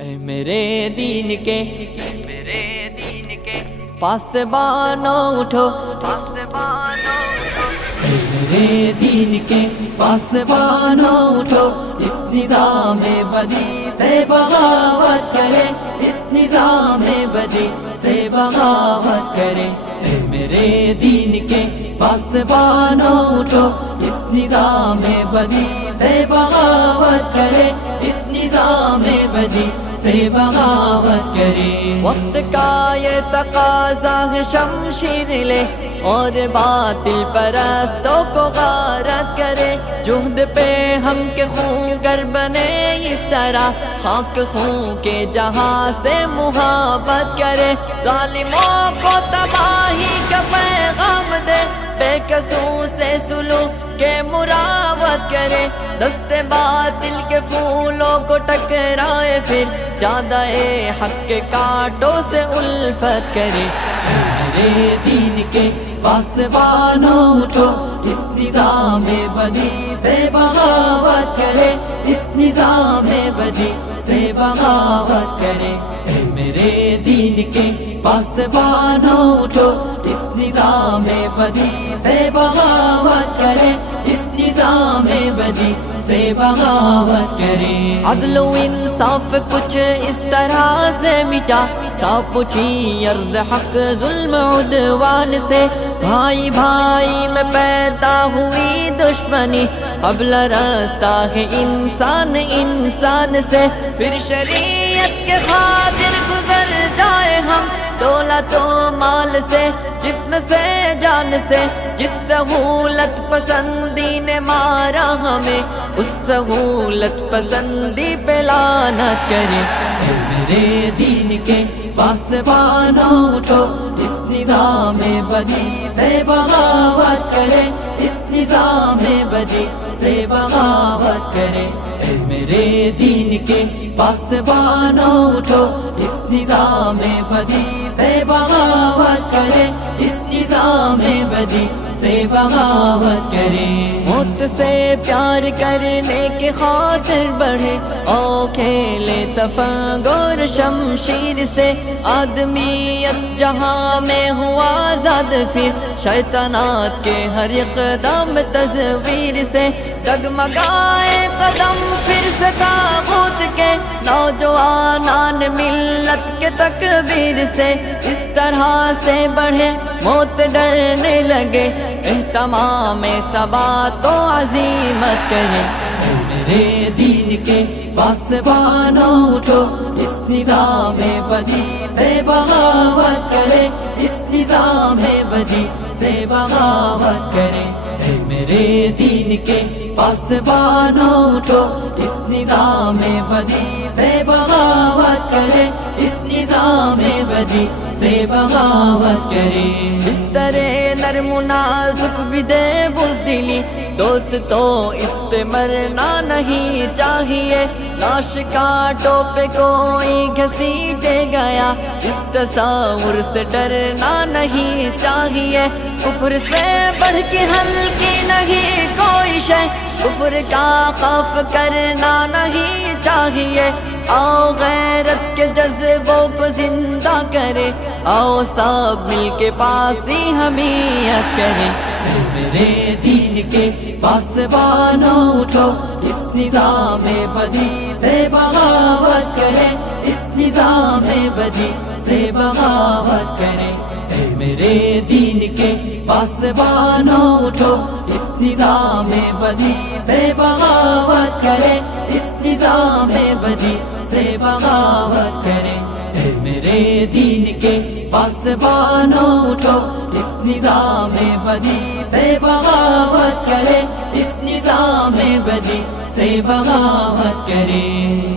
اے میرے دین کے پاسبانوں اٹھو، اے میرے دین کے پاسبانوں اٹھو، اس نظام بدی سے بغاوت کرے، اس نظام بدی سے بغاوت کرے۔ اے میرے دین کے پاسبانوں اٹھو، اس نظام بدی سے بغاوت کرے، اس نظام بدی سے بغاوت کرے۔ وقت کا یہ تقاضا ہے شمشیر لے اور باطل پرستوں کو غارت کرے، جہد پہ ہم کے خون گر بنے اس طرح، خاک خون کے جہاں سے محبت کرے، ظالموں کو تباہی کا پیغام دے، بے قصور سے سلوک کے مراوت کرے، دست باطل کے پھولوں کو ٹکرائے، پھر جادہ حق کے کانٹوں سے الفت کرے۔ اے میرے دین کے پاسبانوں اٹھو، اس نظام بدی سے بغاوت کرے، اس نظام بدی سے بغاوت کرے۔ اے میرے دین کے پاسبانوں اٹھو، اس نظام بدی سے بغاوت کرے، اس نظام بدی سے بغاوت کرے۔ عدل و انصاف کچھ اس طرح سے مٹا، کانپ اٹھی ارض حق ظلم عدوان سے، بھائی بھائی میں پیدا ہوئی دشمنی، اب لرزتا ہے انسان انسان سے، پھر شریعت کے خاطر گزر جائے ہم دولت و مال سے، جسم سے جان سے، جس سہولت پسندی نے مارا ہمیں، اس سہولت پسندی پہ لعنت کرے۔ اے میرے دین کے پاسبانوں اٹھو، اس نظام بدی سے بغاوت کرے، اس نظام بدی سے بغاوت کرے۔ اے میرے دین کے پاسبانوں اٹھو، اس نظام بدی سے بغاوت کرے، اس نظام بدی سے بغاوت کرے۔ موت سے پیار کرنے کے خاطر بڑھے، او کھیلے تفنگ اور شمشیر سے، آدمیت جہاں میں ہوا آزاد، پھر شیطانات کے ہر اقدام تصویر سے، ڈگمگائے قدم پھر سے طاغوت کے، نوجوانان ملت کے تکبیر سے، اس طرح سے بڑھے موت ڈرنے لگے، اہتمام ثبات و عزیمت کرے۔ اے میرے دین کے پاسبانوں اٹھو، اس نظام بدی سے بغاوت کرے، اس نظام بدی سے بغاوت کرے۔ اے میرے دین کے پاسبانوں اٹھو، اس نظام بدی سے بغاوت کرے، اس نظام بدی سے بغاوت کرے۔ اس طرح نرم و نازک بھی دے بزدلی، دوست تو اس پہ مرنا نہیں چاہیے، لاش کانٹوں پہ کوئی گھسیٹے گیا، اس تصور سے ڈرنا نہیں چاہیے، کفر سے بڑھ کے ہلکی نہیں کوئی شے، کفر کا خوف کرنا نہیں چاہیے، آؤ غیرت کے جذبوں کو زندہ کرے، آؤ سب مل کے پاس ہی حمیت کرے۔ اے میرے دین کے پاسبانوں اٹھو، اس نظام بدی سے بغاوت کرے، اس نظام بدی سے بغاوت کرے۔ اے میرے دین کے پاسبانوں اٹھو، اس نظام بدی سے بغاوت کرے، اس نظام بدی سے بغاوت کرے۔ اے میرے دین کے پاسبانوں اٹھو، اس نظام بدی سے بغاوت کرے، اس نظام بدی سے بغاوت کرے۔